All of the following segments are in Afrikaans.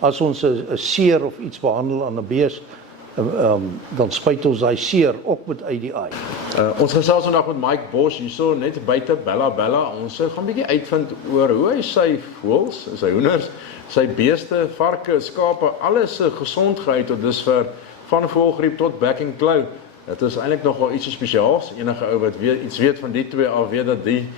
as ons 'n seer of iets behandel aan 'n bees, dan spuit ons daai seer ook met IDI. Ons gesels vandag met Mike Bosch hierso net buite Bella. Ons gaan 'n bietjie uitvind oor hoe hy sy voëls, sy hoenders, sy beeste, varke, skape, alles se gesondheid tot dusver van voëlgriep tot back and claw. Dit is eintlik nogal iets spesiaals. Enige ou wat iets weet van die twee al weet dat die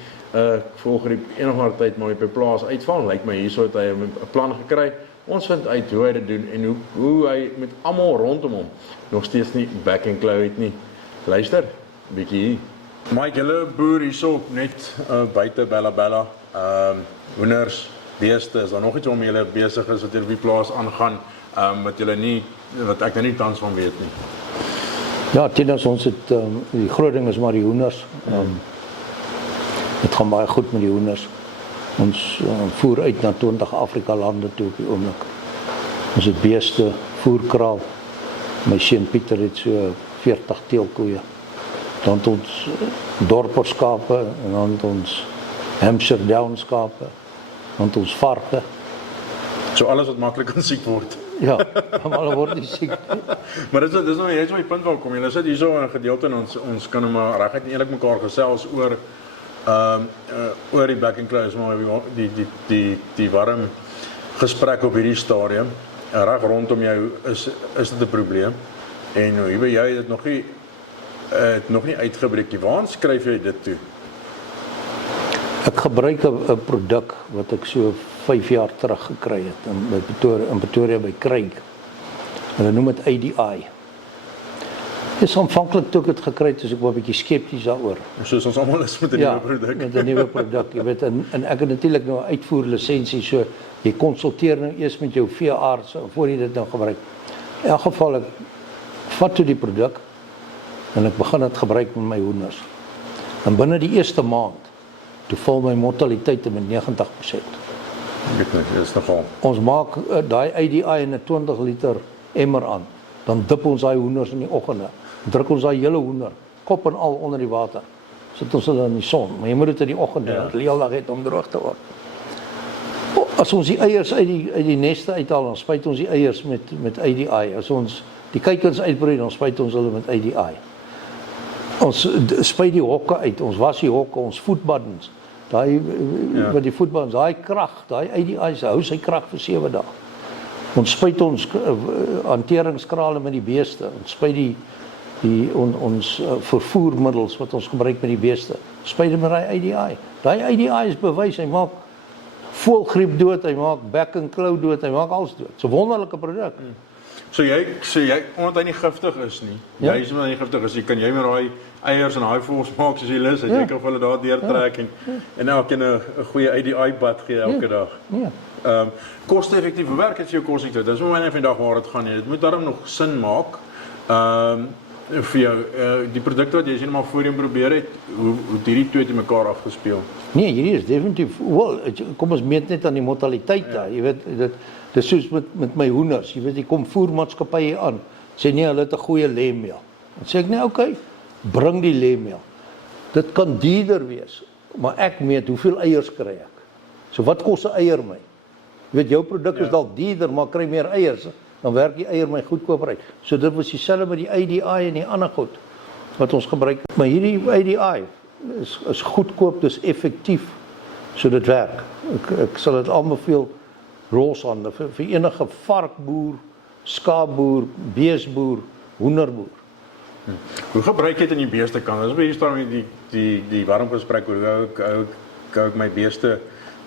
voëlgriep eendag tyd maar op die plaas uitval. Lyk my hierso het hy 'n plan gekry. Ons vind uit hoe hy dit doen en hoe hy met almal rondom hom nog steeds nie back and claw het nie. Luister, bietjie hier. Mike, julle boer hierso net buite Bella. Hoenders, beeste, is daar nog iets om julle besig is wat julle op die plaas aangaan, wat ek nou nie tans van weet nie? Ja, Tinus, ons het, die groot ding is maar die hoenders. Het gaan baie goed met die hoenders. Ons voer uit na 20 Afrika lande toe op die oomblik. Ons het beeste, voerkraal. My seun Pieter het so 40 teelkoeie. Dan het ons dorperskape en dan het ons Hampshire Down skape. Dan het ons varke. So alles wat maklik kan siek word. Ja, hulle word nie siek. Maar dis nou jy's my punt waar kom jy. Ons sit hierso in 'n gedeelte en ons kan nou maar reguit eerlik mekaar gesels oor die back and claw, maar die warm gesprek op hierdie stadium. Reg rondom jou is dit 'n probleem. En nou hier by jou het dit nog nie uitgebreek nie. Waar skryf jy dit toe? Ek gebruik 'n produk wat ek so 5 jaar terug gekry het in Pretoria by Craig. Hulle noem dit IDI. Dis aanvanklik toe ek dit gekry het, ek was 'n bietjie skepties daaroor. Soos ons almal is met 'n nuwe produk. Ja, met 'n nuwe produk. Jy weet, en ek het natuurlik nou 'n uitvoerlisensie, so jy konsulteer nou eers met jou veearts voor jy dit nou gebruik. In elk geval ek vat toe die produk en ek begin dit gebruik met my hoenders. En binne die eerste maand toe val my mortaliteite met 90%. Dit is nogal. Ons maak daai IDI in 'n 20 liter emmer aan. Dan dip ons daai hoenders in die oggende. Druk ons daai hele hoender, kop en al onder die water. Sit ons hulle in die son, maar jy moet dit in die oggend doen, want die hele dag het om droog te word. As ons die eiers uit die neste uithaal, dan spuit ons die eiers met IDI. As ons die kuikens uitbroei, dan spuit ons hulle met IDI. Ons spuit die hokke uit, ons was die hokke, ons voetbaddens. Met die voetbaddens, daai krag, daai IDI hou sy krag vir 7 dae. Ons spuit ons hanteringskrale met die beeste. Ons spuit ons vervoermiddels wat ons gebruik met die beeste. Spuit met daai IDI. Daai IDI is bewys, hy maak voëlgriep dood, hy maak back and claw dood, hy maak alles dood. Dis 'n wonderlike produk. So jy omdat hy nie giftig is nie. Ja? Jy is omdat hy nie giftig is, kan jy met daai eiers en daai voëls maak soos jy lus, jy kan hulle daar deurtrek en elkeen 'n goeie IDI bad gee elke dag. Ja. Koste-effektiewe werk het vir jou kos nie. Dit is maar net vandag waar dit gaan nie. Dit moet daarom nog sin maak. Vir jou die produkte wat jy sien maar voorheen probeer het, hoe hierdie twee te mekaar afgespeel. Nee, hierdie is definitief kom ons meet net aan die mortaliteit daar. Jy weet dis soos met my hoenders. Jy weet jy kom voermaatskappye aan. Sê nee, hulle het 'n goeie lemmeel. Dan sê ek nee, okay, bring die lemmeel. Dit kan duurder wees, maar ek meet hoeveel eiers kry ek. So wat kos 'n eier my? Jy weet jou produk is dalk duurder, maar kry meer eiers, dan werk die eier my goedkoper uit. So dit was dieselfde met die IDI en die ander goed wat ons gebruik. Maar hierdie IDI is goedkoop, dis effektief. So dit werk. Ek sal dit aanbeveel rolshande vir enige varkboer, skaapboer, beesboer, hoenderboer. Hoe gebruik jy dit in die beeste kant? As hier staan die warm gesprek oor hoe ek my beeste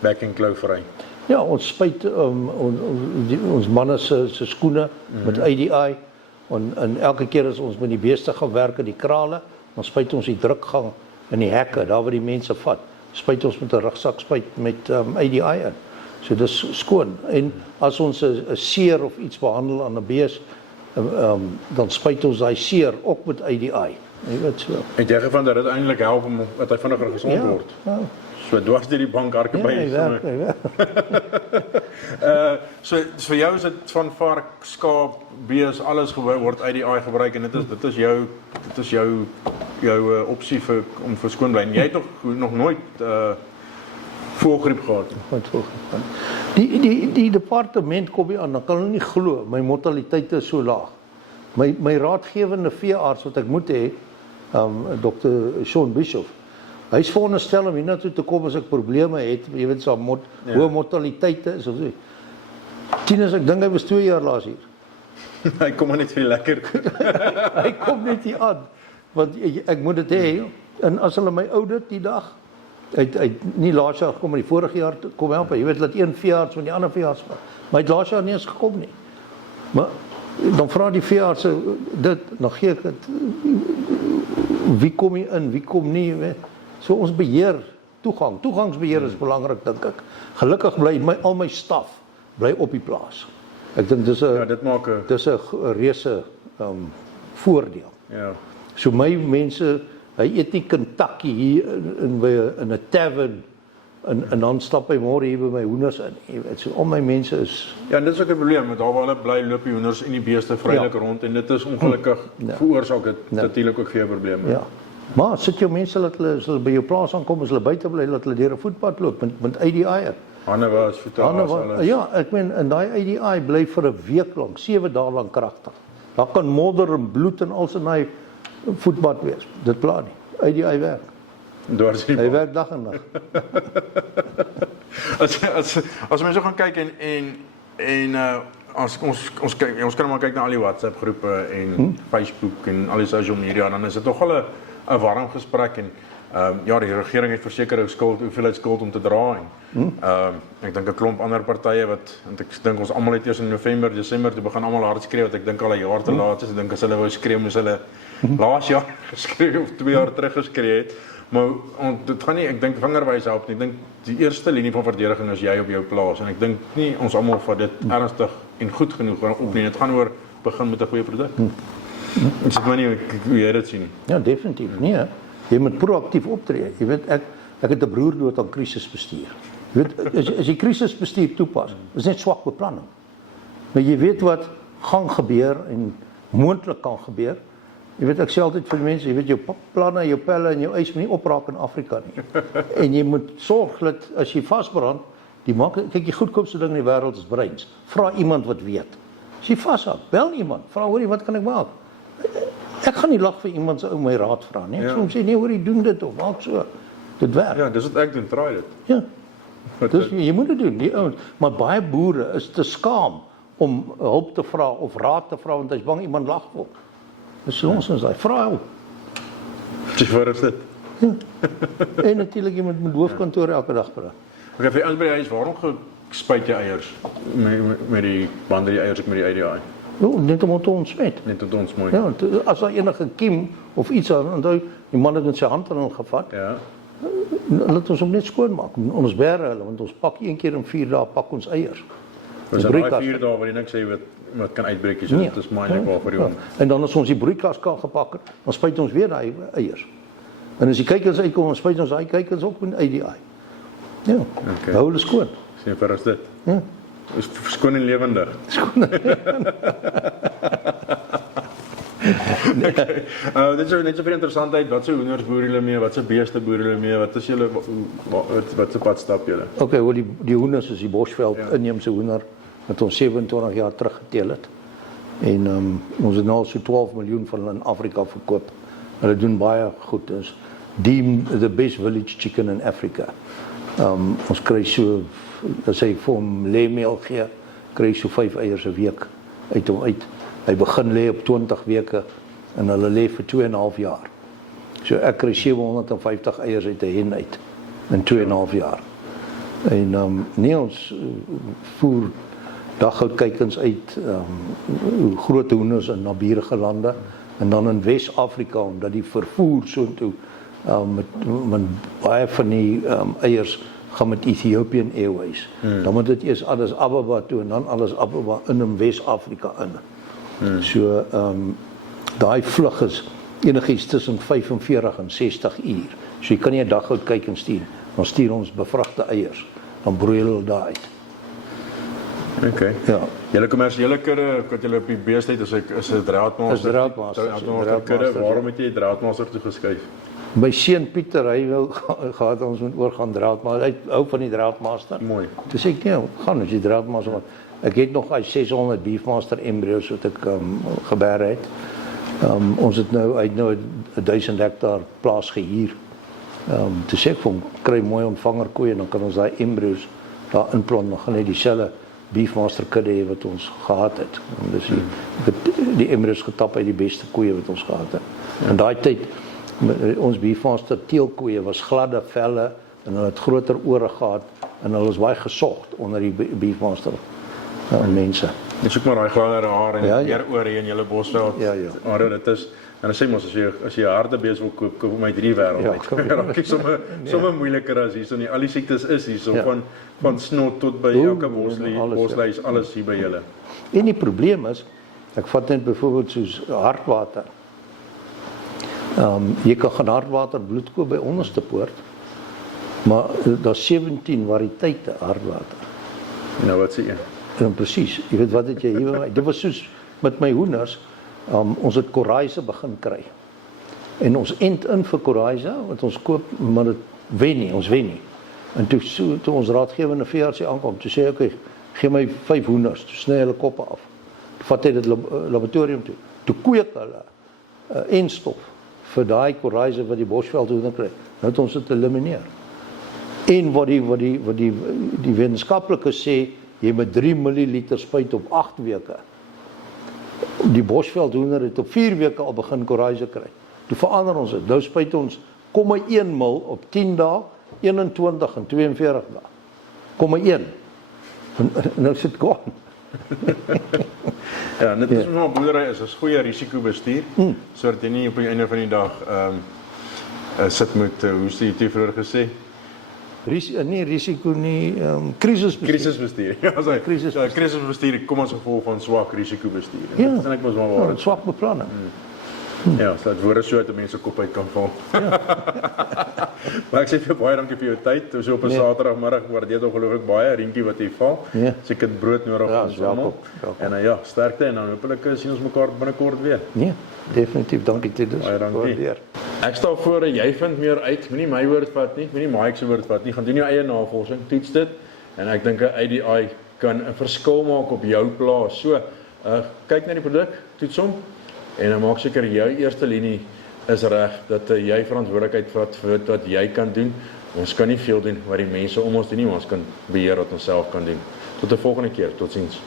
back and claw vry. Ja, ons spuit ons manne se skoene met IDI en elke keer as ons met die beeste gaan werk in die krale, dan spuit ons die drukgang in die hekke, daar waar die mense vat. Spuit ons met 'n rugsak spuit met IDI in. So dis skoon. En as ons 'n seer of iets behandel aan 'n bees, dan spuit ons daai seer ook met IDI. Jy weet so. En jy gevind dat dit eintlik help om dat hy vinniger gesond word. Ja. So dwars deur die bankharke by. Ja, So vir jou is dit van vark, skaap, bees, alles word IDI gebruik en dit is jou opsie om verskoon bly. En jy het nog nooit voëlgriep gehad. Goed. Die departement kom hier aan, dan kan hulle nie glo, my mortaliteite is so laag. My raadgewende veearts wat ek moet hê, Dr. Sean Bishop, hy is veronderstel om hiernatoe te kom as ek probleme het, jy weet, so hoë mortaliteite is of so. Tinus, ek dink hy was 2 jaar laas hier. Hy kom maar net vir die lekker. Hy kom net hier aan, want ek moet dit hê, en as hulle my audit die dag, hy nie laas jaar gekom, maar die vorige jaar kom help, jy weet, dat een veearts van die ander veearts gaan, maar hy het laas jaar nie eens gekom nie. Maar dan vra die veearts dit, dan gee ek het, wie kom hier in, wie kom nie, weet. So ons beheer, toegangsbeheer is belangrik, dink ek. Gelukkig bly al my staf bly op die plaas. Ek dink dis 'n dit maak 'n dis 'n reuse voordeel. ja. So my mense, hy eet nie Kentucky hier in 'n tavern en dan stap hy môre hier by my hoenders in. Jy weet, so al my mense is Ja, en dit is ook 'n probleem met daar waar hulle bly loop die hoenders en die beeste vrylik rond en dit is ongelukkig veroorsaak dit natuurlik ook vir jou probleme. ja. Maar sit jou mense dat hulle by jou plaas aankom, as hulle buite bly, dat hulle deur 'n voetpad loop met ADI. Hande was, voete was, alles. Ja, ek meen, en daai ADI bly vir 'n week lank, 7 dae lank kragtig. Daar kan modder en bloed en alles in daai voetpad wees. Dit pla nie. ADI werk. Hy werk dag en nag. As mense gaan kyk en as ons kyk, ons kan maar kyk na al die WhatsApp groepe en Facebook en al die social media, dan is dit nog al 'n warm gesprek en ja, die regering het verseker hoeveelheid skuld om te dra en ek dink 'n klomp ander partye wat ek dink ons almal het eers in November, Desember toe begin almal hard skree wat ek dink al 'n jaar te laat is. Ek dink as hulle wou skree moes hulle laas jaar geskree of 2 jaar terug geskree het. Maar dit gaan nie, ek dink vingerwys help nie. Ek dink die eerste linie van verdediging is jy op jou plaas en ek dink nie ons almal vat dit ernstig en goed genoeg opneem. Dit gaan oor begin met 'n goeie produk. Dis ek weet nie hoe jy dit sien nie. Ja, definitief nie. Hè. Jy moet proaktief optree. Jy weet, ek het 'n broer dood aan krisisbestuur. Jy weet, as jy krisisbestuur toepas, is net swak beplanning. Maar jy weet wat gaan gebeur en moontlik kan gebeur. Jy weet, ek sê altyd vir die mense, jy weet, jou planne, jou pelle en jou ys moet nie opraak in Afrika nie. En jy moet sorg dat as jy vasbrand, kyk, die goedkoopste ding in die wêreld is breins. Vra iemand wat weet. As jy vashak, bel iemand. Vra, hoorie, wat kan ek maak? Ek gaan nie lag vir iemand se ou my raad vra nie. Ek sê hom sê nee, hoorie, doen dit of maak so. Dit werk. Ja, dis wat ek doen, try dit. Ja. Dus jy moet dit doen, die ouens, maar baie boere is te skaam om hulp te vra of raad te vra want hy's bang iemand lag vir hom. Dis ons daai vra hulp. Dis vir dit. Ja. En natuurlik jy moet met hoofkantoor elke dag praat. Okay, vir ons by die huis, waarom gespuit jy eiers met die bande die eiers met die ADI? Ja, net om te ontsmet. Net tot ons mooi. Ja, as daar enige kiem of iets aan, onthou, die man het met sy hand aan gevat. Ja. Laat ons hom net skoon maak. Ons bære hulle want ons pak 1 keer in 4 dae pak ons eiers. Ons het daai 4 dae waar jy niks sê wat kan uitbreek, so dit is moeilik waarvoor jy hom. En dan as ons die broeikas kan gepak het, dan spuit ons weer daai eiers. En as die kuikens uitkom, dan spuit ons daai kuikens ook met ADI. Ja. Okay. Hou hulle skoon. Sien vir as dit. Ja. Is skoon en lewendig. Skoon. Okay. Dit is net so baie interessantheid, wat se hoenders boer julle mee, wat se beeste boer julle mee, wat is julle wat se pad stap julle? Okay, wel die hoenders is die Bosveld inheemse hoender wat ons 27 jaar terug geteel het. En ons het nou al so 12 miljoen van hulle in Afrika verkoop. Hulle doen baie goed. Is deemed the best village chicken in Africa. Ons kry so, as hy vir hom leemeel gee, kry so 5 eiers 'n week uit hom uit. Hy begin lê op 20 weke en hulle lê vir 2,5 jaar. So ek kry 750 eiers uit 'n hen uit in 2,5 jaar. En nee, ons voer daghoutkuikens uit, groot hoenders in naburige lande en dan in Wes-Afrika omdat die vervoer soontoe met baie van die eiers gaan met Ethiopian Airways. Dan moet dit eers Addis Ababa toe en dan Addis Ababa in Wes-Afrika in. So daai vlug is enigiets tussen 45 en 60 uur. So jy kan nie 'n daghoutkuikens stuur. Dan stuur ons bevragte eiers. Dan broei hulle daar uit. Okay. Ja. Julle kommersiële kudde, wat julle op die beeste het, is 'n draadmaster. Is draadmaster. Kudde, waarom het jy draadmaster toe geskuif? My seun Pieter, hy wou gehad ons moet oorgaan draad, maar hy hou van die draadmaster. Mooi. Toe sê ek nee, gaan as die draadmaster. Want ek het nog hy 600 Beefmaster embryos wat ek gebeer het. Ons het nou uit 1000 hektaar plaas gehuur. Toe sê ek vir hom, kry mooi ontvangerkoeie, dan kan ons daai embryos daar inplant, dan gaan hy dieselfde Beefmaster kudde hê wat ons gehad het. En dis die embryos getap uit die beste koeie wat ons gehad het. In daai tyd ons Beefmaster teelkoeie was gladde velle en hulle het groter ore gehad en hulle is baie gesocht onder die Beefmaster mense. Jy soek maar daai gladder haar en Ja. meer oor hier in julle Bosveld. Ja. Maar dit is en dan sê mos as jy 'n harde bees wil koop my 3 wêreld Ja, uit. Raak ek sommer moeiliker as hierso nie. Al die siektes is hierso van snot tot by elke bosluis, alles hier by julle. En die probleem is, ek vat net byvoorbeeld soos hartwater. Jy kan gaan hartwater bloed koop by Onderste Poort, maar daar's 17 variëteite hartwater. Nou wat sê jy? En presies, jy weet wat het jy hier by my? Dit was soos met my hoenders, ons het koraaise begin kry. En ons ent in vir koraaise, wat ons koop, maar dit ons wen nie. En toe ons raadgewende veearts aankom, toe sê ek, gee my 5 hoenders, toe sny hulle koppe af. Toe vat hy dit laboratorium toe. Toe kweek hulle enstof vir daai koraaise wat die Bosveld hoender kry. Nou het ons dit elimineer. En wat die wetenskaplikes sê, jy met 3 milliliter spuit op 8 weke. Die Bosveld hoender het op 4 weke al begin koraaise kry. Toe verander ons dit. Nou spuit ons 0,1 mil op 10 dae, 21 en 42 dae. 0,1. En nou sit gaan. Ja, net is maar boerdery is 'n goeie risikobestuur, sodat jy nie op die einde van die dag sit met hoe sê jy vroeër gesê? Nie risiko nie, krisisbestuur. Krisisbestuur. Ja, krisisbestuur kom as gevolg van swak risikobestuur. Ja, Dit is eintlik mos maar waar. swak beplanning. Ja, so dat woorde so dat mense kop uit kan val. Maar ek sê vir baie dankie vir jou tyd. Ons op 'n Saterdagmiddag waardeer dit ongelooflik baie. Rientjie wat jy val. Ja. Seker brood nodig Ja, ons almal. En ja, sterkte en dan hopelik sien ons mekaar binnekort weer. Nee, definitief, dankie Titus. Baie dankie. Ek stel voor dat jy vind meer uit, moenie my woord vat nie, moenie Mike se woord vat nie, gaan doen jou eie navorsing, toets dit en ek dink 'n ADI kan 'n verskil maak op jou plaas. So, kyk na die produk, toets hom en dan maak seker jou eerste linie is reg dat jy verantwoordelikheid vat vir wat jy kan doen. Ons kan nie veel doen wat die mense om ons doen nie, maar ons kan beheer wat ons self kan doen. Tot 'n volgende keer, totsiens.